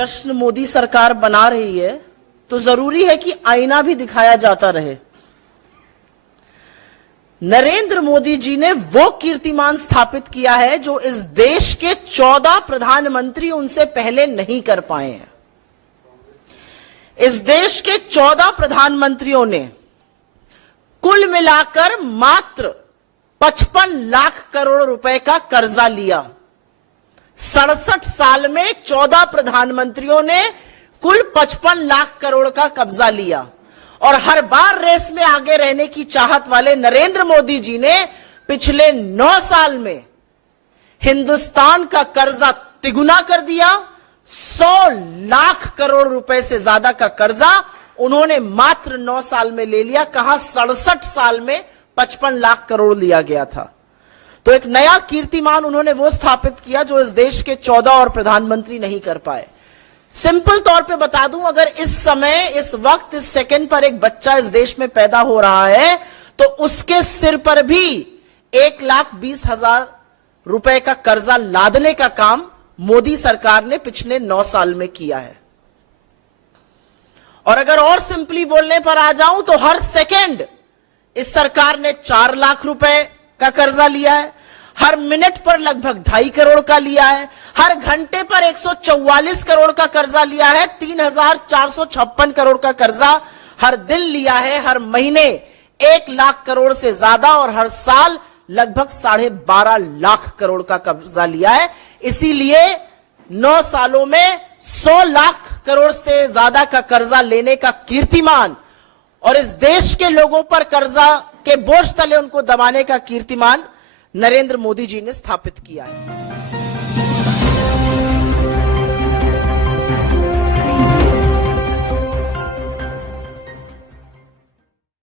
जश्न मोदी सरकार बना रही है तो जरूरी है कि आईना भी दिखाया जाता रहे। नरेंद्र मोदी जी ने वो कीर्तिमान स्थापित किया है जो इस देश के 14 प्रधानमंत्री उनसे पहले नहीं कर पाए हैं। इस देश के 14 प्रधानमंत्रियों ने कुल मिलाकर मात्र 55 लाख करोड़ रुपए का कर्जा लिया। 67 साल में 14 प्रधानमंत्रियों ने कुल 55 लाख करोड़ का कब्जा लिया और हर बार रेस में आगे रहने की चाहत वाले नरेंद्र मोदी जी ने पिछले 9 साल में हिंदुस्तान का कर्जा तिगुना कर दिया। 100 लाख करोड़ रुपए से ज्यादा का कर्जा उन्होंने मात्र 9 साल में ले लिया। कहां 67 साल में 55 लाख करोड़ लिया गया था। तो एक नया कीर्तिमान उन्होंने वो स्थापित किया जो इस देश के 14 और प्रधानमंत्री नहीं कर पाए। सिंपल तौर पे बता दूं, अगर इस समय, इस वक्त, इस सेकंड पर एक बच्चा इस देश में पैदा हो रहा है तो उसके सिर पर भी 1,20,000 रुपए का कर्जा लादने का काम मोदी सरकार ने पिछले 9 साल में किया है। और अगर और सिंपली बोलने पर आ जाऊं तो हर सेकंड इस सरकार ने 4 लाख रुपए का कर्जा लिया है। हर मिनट पर लगभग 2.5 करोड़ का लिया है। हर घंटे पर 144 करोड़ का कर्जा लिया है। 3,456 करोड़ का कर्जा हर दिन लिया है। हर महीने 1 लाख करोड़ से ज्यादा और हर साल लगभग 12.5 लाख करोड़ का कर्जा लिया है। इसीलिए 9 सालों में 100 लाख करोड़ से ज्यादा का कर्जा लेने का कीर्तिमान और इस देश के लोगों पर कर्जा के बोझ तले उनको दबाने का कीर्तिमान नरेंद्र मोदी जी ने स्थापित किया है।